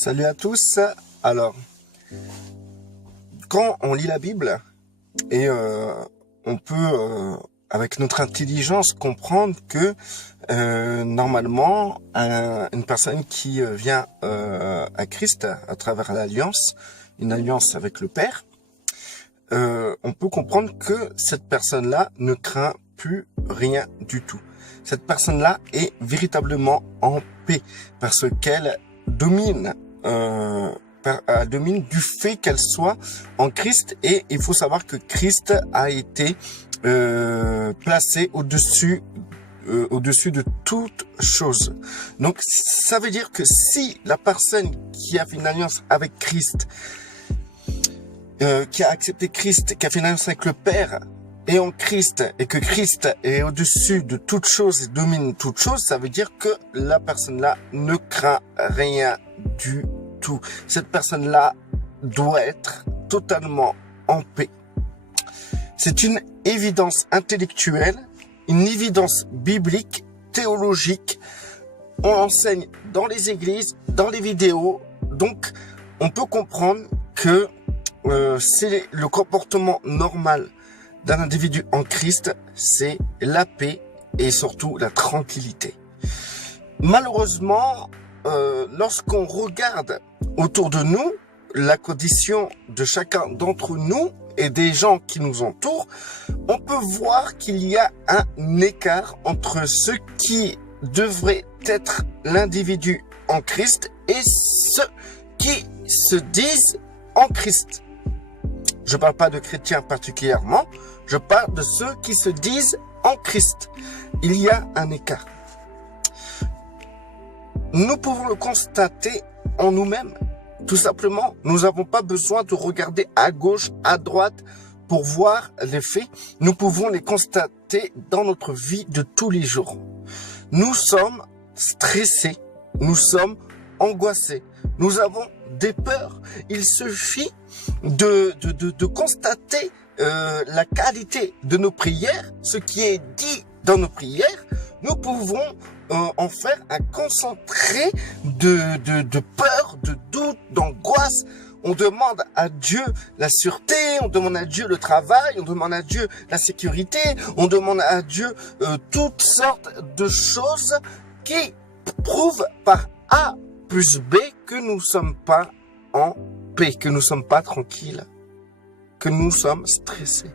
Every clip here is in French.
Salut à tous. Alors, quand on lit la Bible et on peut, avec notre intelligence, comprendre que normalement, une personne qui vient à Christ à travers l'alliance, une alliance avec le Père, on peut comprendre que cette personne-là ne craint plus rien du tout. Cette personne-là est véritablement en paix parce qu'elle domine domine du fait qu'elle soit en Christ, et il faut savoir que Christ a été placé au-dessus de toute chose. Donc ça veut dire que si la personne qui a fait une alliance avec Christ, qui a accepté Christ, qui a fait une alliance avec le Père, est en Christ, et que Christ est au-dessus de toute chose et domine toute chose, ça veut dire que la personne-là ne craint rien du tout. Cette personne-là doit être totalement en paix. C'est une évidence intellectuelle, une évidence biblique, théologique. On l'enseigne dans les églises, dans les vidéos. Donc, on peut comprendre que c'est le comportement normal d'un individu en Christ, c'est la paix et surtout la tranquillité. Malheureusement, lorsqu'on regarde autour de nous, la condition de chacun d'entre nous et des gens qui nous entourent, on peut voir qu'il y a un écart entre ce qui devrait être l'individu en Christ et ceux qui se disent en Christ. Je ne parle pas de chrétiens particulièrement, je parle de ceux qui se disent en Christ. Il y a un écart. Nous pouvons le constater en nous-mêmes. Tout simplement, nous n'avons pas besoin de regarder à gauche, à droite pour voir les faits. Nous pouvons les constater dans notre vie de tous les jours. Nous sommes stressés, nous sommes angoissés, nous avons des peurs. Il suffit de constater la qualité de nos prières, ce qui est dit dans nos prières. Nous pouvons en faire un concentré de peur, de doute, d'angoisse. On demande à Dieu la sûreté, on demande à Dieu le travail, on demande à Dieu la sécurité, on demande à Dieu toutes sortes de choses qui prouvent par A plus B que nous ne sommes pas en paix, que nous ne sommes pas tranquilles, que nous sommes stressés.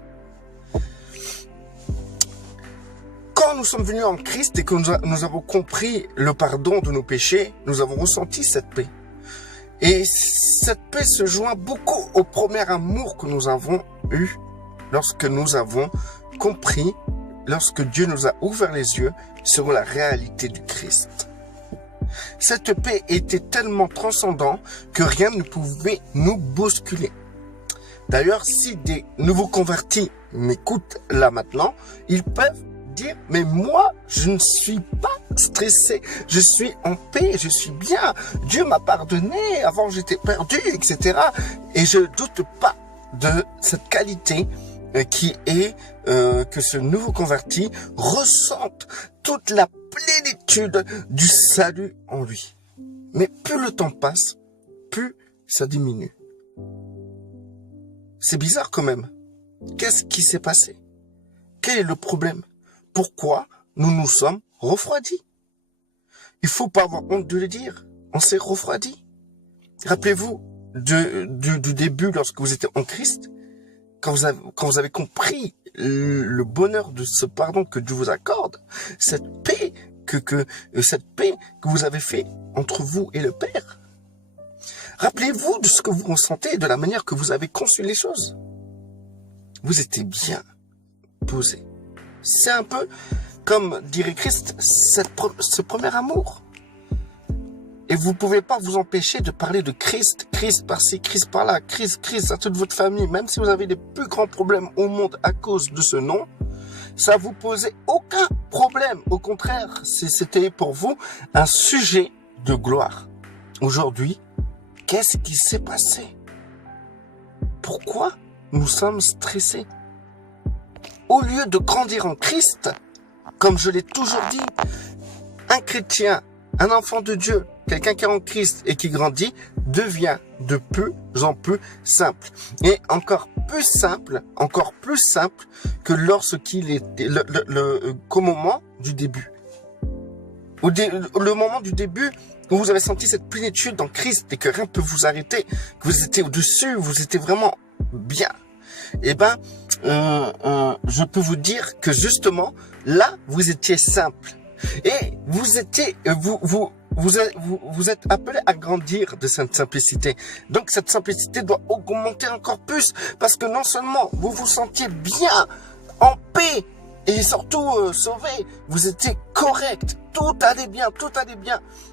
Quand nous sommes venus en Christ et que nous avons compris le pardon de nos péchés, nous avons ressenti cette paix. Et cette paix se joint beaucoup au premier amour que nous avons eu lorsque nous avons compris, lorsque Dieu nous a ouvert les yeux sur la réalité du Christ. Cette paix était tellement transcendante que rien ne pouvait nous bousculer. D'ailleurs, si des nouveaux convertis m'écoutent là maintenant, ils peuvent dire, mais moi, je ne suis pas stressé, je suis en paix, je suis bien, Dieu m'a pardonné, avant j'étais perdu, etc. Et je ne doute pas de cette qualité qui est que ce nouveau converti ressente toute la plénitude du salut en lui. Mais plus le temps passe, plus ça diminue. C'est bizarre quand même. Qu'est-ce qui s'est passé? Quel est le problème? Pourquoi nous nous sommes refroidis? Il faut pas avoir honte de le dire. On s'est refroidis. Rappelez-vous du début lorsque vous étiez en Christ, quand vous avez compris le bonheur de ce pardon que Dieu vous accorde, cette paix cette paix que vous avez fait entre vous et le Père. Rappelez-vous de ce que vous ressentez, de la manière que vous avez conçu les choses. Vous étiez bien posé. C'est un peu, comme dirait Christ, ce premier amour. Et vous ne pouvez pas vous empêcher de parler de Christ, Christ par-ci, Christ par-là, Christ à toute votre famille. Même si vous avez les plus grands problèmes au monde à cause de ce nom, ça vous posait aucun problème. Au contraire, c'était pour vous un sujet de gloire. Aujourd'hui, qu'est-ce qui s'est passé? Pourquoi nous sommes stressés? Au lieu de grandir en Christ, comme je l'ai toujours dit, un chrétien Un enfant de Dieu, quelqu'un qui est en Christ et qui grandit, devient de plus en plus simple. Et encore plus simple que lorsqu'il était qu'au moment du début. Le moment du début où vous avez senti cette plénitude en Christ et que rien ne peut vous arrêter, que vous étiez au-dessus, vous étiez vraiment bien. Eh ben, je peux vous dire que justement, là, vous étiez simple. Et vous étiez, vous êtes appelé à grandir de cette simplicité. Donc cette simplicité doit augmenter encore plus parce que non seulement vous vous sentiez bien, en paix et surtout sauvé, vous étiez correct, tout allait bien.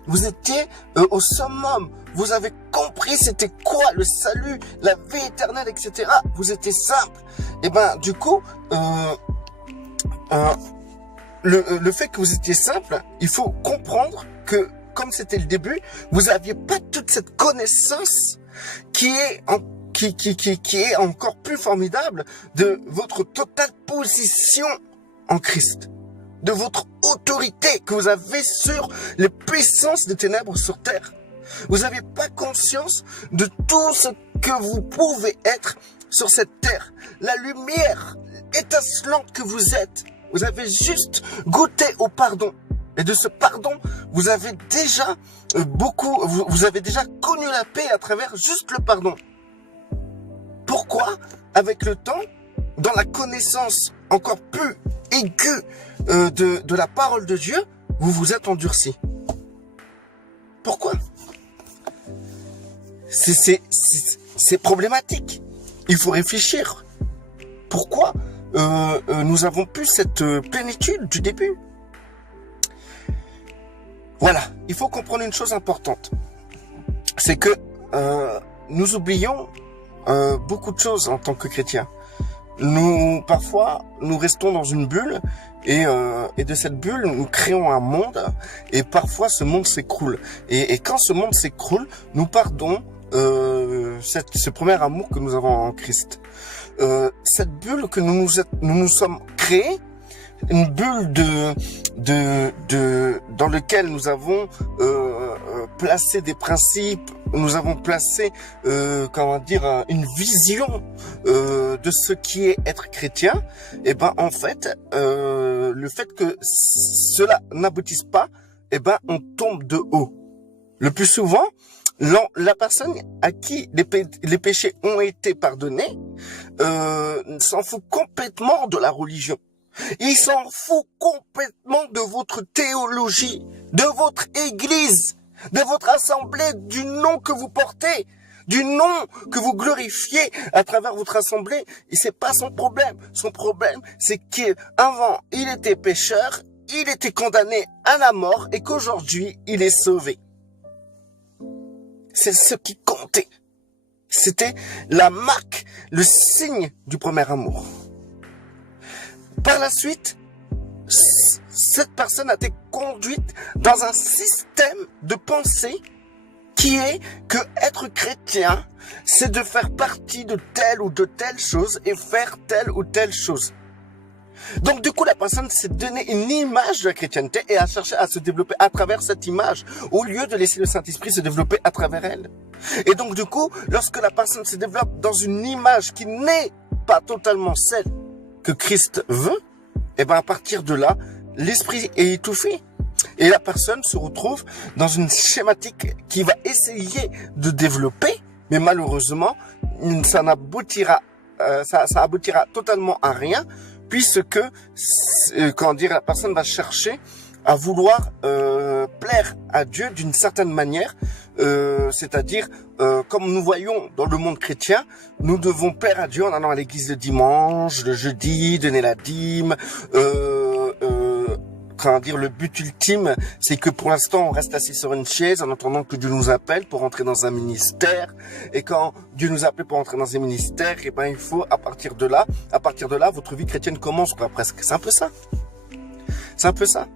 Vous étiez au summum. Vous avez compris c'était quoi le salut, la vie éternelle, etc. Vous étiez simple. Et ben du coup, le fait que vous étiez simple, il faut comprendre que, comme c'était le début, vous n'aviez pas toute cette connaissance qui est encore plus formidable de votre totale position en Christ, de votre autorité que vous avez sur les puissances des ténèbres sur terre. Vous n'avez pas conscience de tout ce que vous pouvez être sur cette terre, la lumière étincelante que vous êtes. Vous avez juste goûté au pardon. Et de ce pardon, vous avez déjà vous avez déjà connu la paix à travers juste le pardon. Pourquoi, avec le temps, dans la connaissance encore plus aiguë de la parole de Dieu, vous vous êtes endurci? Pourquoi? C'est problématique. Il faut réfléchir. Pourquoi nous avons plus cette plénitude du début? Voilà, il faut comprendre une chose importante. C'est que nous oublions beaucoup de choses en tant que chrétiens. Parfois, nous restons dans une bulle et de cette bulle, nous créons un monde et parfois ce monde s'écroule. Et quand ce monde s'écroule, nous perdons ce premier amour que nous avons en Christ. Cette bulle que nous nous sommes créés, une bulle dans laquelle nous avons placé des principes, nous avons placé une vision de ce qui est être chrétien. Et ben en fait, le fait que cela n'aboutisse pas, et ben on tombe de haut. Le plus souvent, la personne à qui les péchés ont été pardonnés s'en fout complètement de la religion. Il s'en fout complètement de votre théologie, de votre église, de votre assemblée, du nom que vous portez, du nom que vous glorifiez à travers votre assemblée. Et c'est pas son problème. Son problème, c'est qu'avant, il était pécheur, il était condamné à la mort et qu'aujourd'hui, il est sauvé. C'est ce qui comptait. C'était la marque, le signe du premier amour. Par la suite, cette personne a été conduite dans un système de pensée qui est que être chrétien, c'est de faire partie de telle ou de telle chose et faire telle ou telle chose. Donc du coup, la personne s'est donné une image de la chrétienté et a cherché à se développer à travers cette image, au lieu de laisser le Saint-Esprit se développer à travers elle. Et donc du coup, lorsque la personne se développe dans une image qui n'est pas totalement celle que Christ veut, et ben à partir de là, l'esprit est étouffé. Et la personne se retrouve dans une schématique qui va essayer de développer, mais malheureusement, ça aboutira totalement à rien, puisque la personne va chercher à vouloir plaire à Dieu d'une certaine manière, c'est-à-dire comme nous voyons dans le monde chrétien, nous devons plaire à Dieu en allant à l'église le dimanche, le jeudi, donner la dîme. Le but ultime, c'est que pour l'instant, on reste assis sur une chaise en attendant que Dieu nous appelle pour entrer dans un ministère. Et quand Dieu nous appelle pour entrer dans un ministère, et ben il faut à partir de là, votre vie chrétienne commence quoi, presque. C'est un peu ça. C'est un peu ça.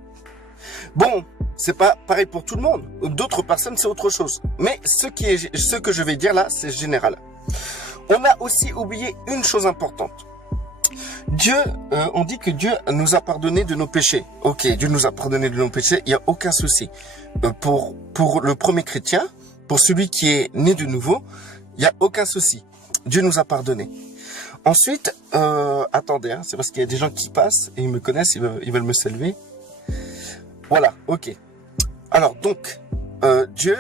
Bon, c'est pas pareil pour tout le monde. D'autres personnes, c'est autre chose. Mais ce que je vais dire là, c'est général. On a aussi oublié une chose importante. Dieu, on dit que Dieu nous a pardonné de nos péchés. Ok, Dieu nous a pardonné de nos péchés, il n'y a aucun souci. Pour le premier chrétien, pour celui qui est né de nouveau, il n'y a aucun souci. Dieu nous a pardonné. Ensuite, attendez, hein, c'est parce qu'il y a des gens qui passent et ils me connaissent, ils veulent me saluer. Voilà, ok. Alors donc, Dieu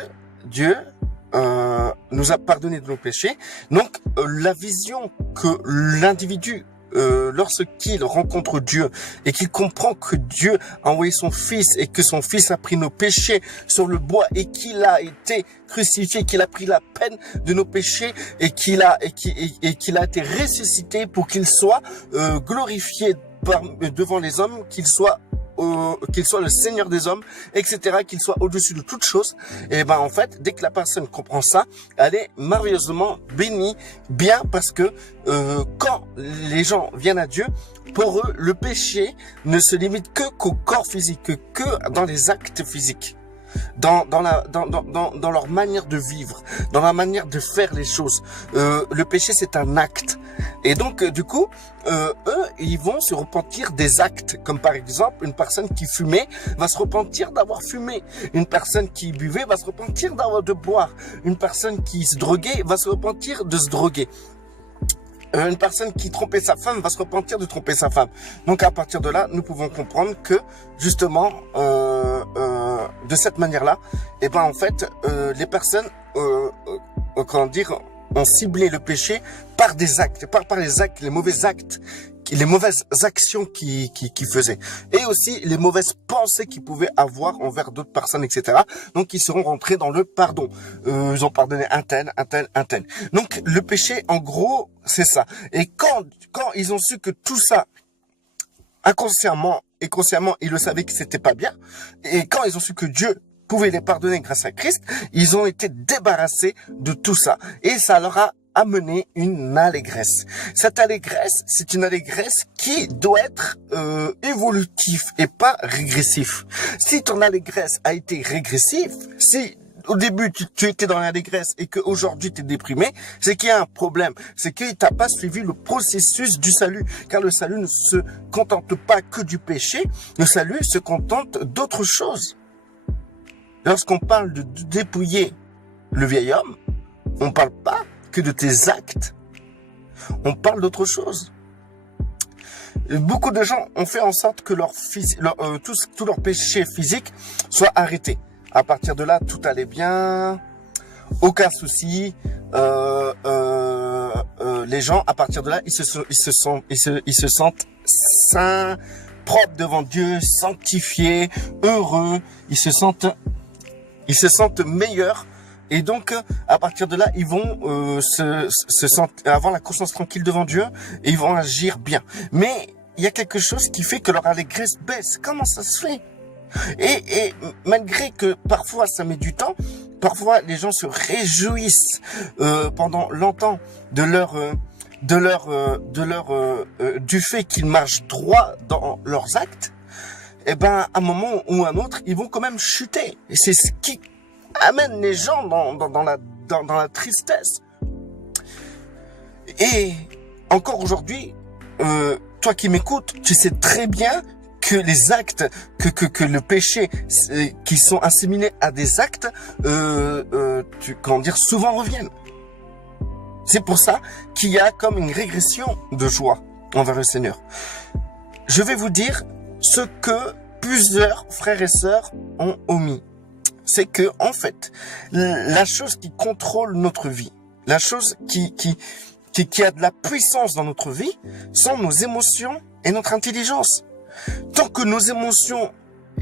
nous a pardonné de nos péchés. Donc, la vision que l'individu, lorsqu'il rencontre Dieu et qu'il comprend que Dieu a envoyé son Fils et que son Fils a pris nos péchés sur le bois et qu'il a été crucifié, qu'il a pris la peine de nos péchés et qu'il a été ressuscité pour qu'il soit glorifié devant les hommes, qu'il soit le Seigneur des hommes, etc., qu'il soit au-dessus de toute chose. Et ben en fait, dès que la personne comprend ça, elle est merveilleusement bénie, bien, parce que quand les gens viennent à Dieu, pour eux, le péché ne se limite qu'au corps physique, que dans les actes physiques. Dans leur manière de vivre, dans la manière de faire les choses. Le péché, c'est un acte. Et donc, du coup, eux, ils vont se repentir des actes. Comme par exemple, une personne qui fumait va se repentir d'avoir fumé. Une personne qui buvait va se repentir de boire. Une personne qui se droguait va se repentir de se droguer. Une personne qui trompait sa femme va se repentir de tromper sa femme. Donc à partir de là, nous pouvons comprendre que justement, de cette manière-là, eh ben en fait, les personnes, comment dire, ont ciblé le péché par des actes, par les actes, les mauvais actes, les mauvaises actions qu'ils faisaient, et aussi les mauvaises pensées qu'ils pouvaient avoir envers d'autres personnes, etc. Donc ils seront rentrés dans le pardon. Ils ont pardonné un tel. Donc le péché, en gros, c'est ça. Et quand ils ont su que tout ça, inconsciemment et consciemment, ils le savaient que c'était pas bien, et quand ils ont su que Dieu pouvait les pardonner grâce à Christ, ils ont été débarrassés de tout ça. Et ça leur a amené une allégresse. Cette allégresse, c'est une allégresse qui doit être évolutive et pas régressif. Si ton allégresse a été régressive, si au début tu étais dans l'allégresse et qu'aujourd'hui tu es déprimé, c'est qu'il y a un problème. C'est que tu n'as pas suivi le processus du salut. Car le salut ne se contente pas que du péché, le salut se contente d'autres choses. Lorsqu'on parle de dépouiller le vieil homme, on ne parle pas que de tes actes. On parle d'autre chose. Beaucoup de gens ont fait en sorte que tous leurs péchés physiques soient arrêtés. À partir de là, tout allait bien, aucun souci. Les gens, à partir de là, ils se sentent saints, propres devant Dieu, sanctifiés, heureux. Ils se sentent meilleurs. Et donc, à partir de là, ils vont avoir la conscience tranquille devant Dieu et ils vont agir bien. Mais il y a quelque chose qui fait que leur allégresse baisse. Comment ça se fait? Et malgré que parfois ça met du temps, parfois les gens se réjouissent pendant longtemps du fait qu'ils marchent droit dans leurs actes. Et ben, à un moment ou à un autre, ils vont quand même chuter. Et c'est ce qui amène les gens dans la tristesse. Et encore aujourd'hui, toi qui m'écoutes, tu sais très bien que les actes, que le péché, qui sont assimilés à des actes, souvent reviennent. C'est pour ça qu'il y a comme une régression de joie envers le Seigneur. Je vais vous dire ce que plusieurs frères et sœurs ont omis. C'est que, en fait, la chose qui contrôle notre vie, la chose qui a de la puissance dans notre vie, sont nos émotions et notre intelligence. Tant que nos émotions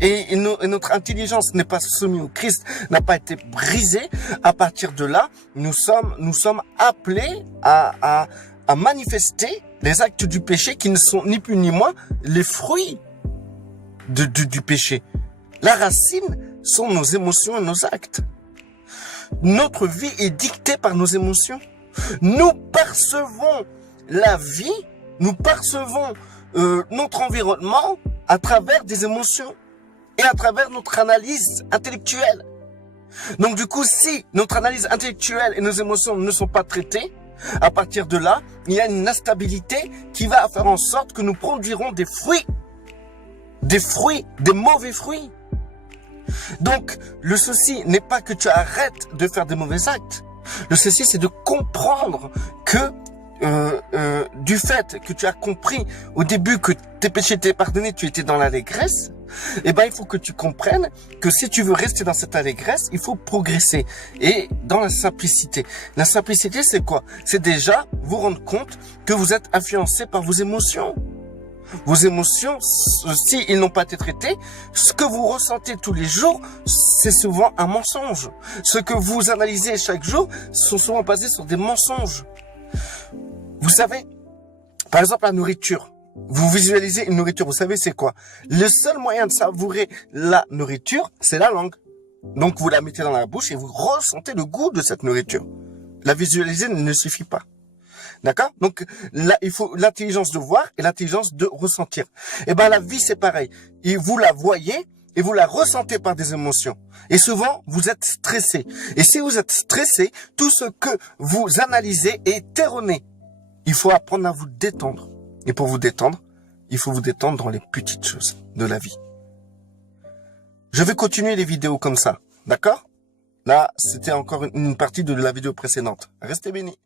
et notre intelligence n'est pas soumise au Christ, n'a pas été brisée, à partir de là, nous sommes appelés à manifester les actes du péché qui ne sont ni plus ni moins les fruits du péché. La racine sont nos émotions et nos actes. Notre vie est dictée par nos émotions. Nous percevons la vie, nous percevons notre environnement à travers des émotions et à travers notre analyse intellectuelle. Donc du coup, si notre analyse intellectuelle et nos émotions ne sont pas traitées, À partir de là, il y a une instabilité qui va faire en sorte que nous produirons des fruits, des mauvais fruits. Donc, le souci n'est pas que tu arrêtes de faire des mauvais actes. Le souci, c'est de comprendre que du fait que tu as compris au début que tes péchés étaient pardonnés, tu étais dans l'allégresse, eh ben, il faut que tu comprennes que si tu veux rester dans cette allégresse, il faut progresser. Et dans la simplicité. La simplicité, c'est quoi? C'est déjà vous rendre compte que vous êtes influencé par vos émotions. Vos émotions, si ils n'ont pas été traités, ce que vous ressentez tous les jours, c'est souvent un mensonge. Ce que vous analysez chaque jour sont souvent basés sur des mensonges. Vous savez, par exemple, la nourriture. Vous visualisez une nourriture, vous savez c'est quoi? Le seul moyen de savourer la nourriture, c'est la langue. Donc vous la mettez dans la bouche et vous ressentez le goût de cette nourriture. La visualiser ne suffit pas. D'accord? Donc là, il faut l'intelligence de voir et l'intelligence de ressentir. Et ben la vie c'est pareil. Et vous la voyez et vous la ressentez par des émotions. Et souvent, vous êtes stressé. Et si vous êtes stressé, tout ce que vous analysez est erroné. Il faut apprendre à vous détendre. Et pour vous détendre, il faut vous détendre dans les petites choses de la vie. Je vais continuer les vidéos comme ça. D'accord? Là, c'était encore une partie de la vidéo précédente. Restez bénis.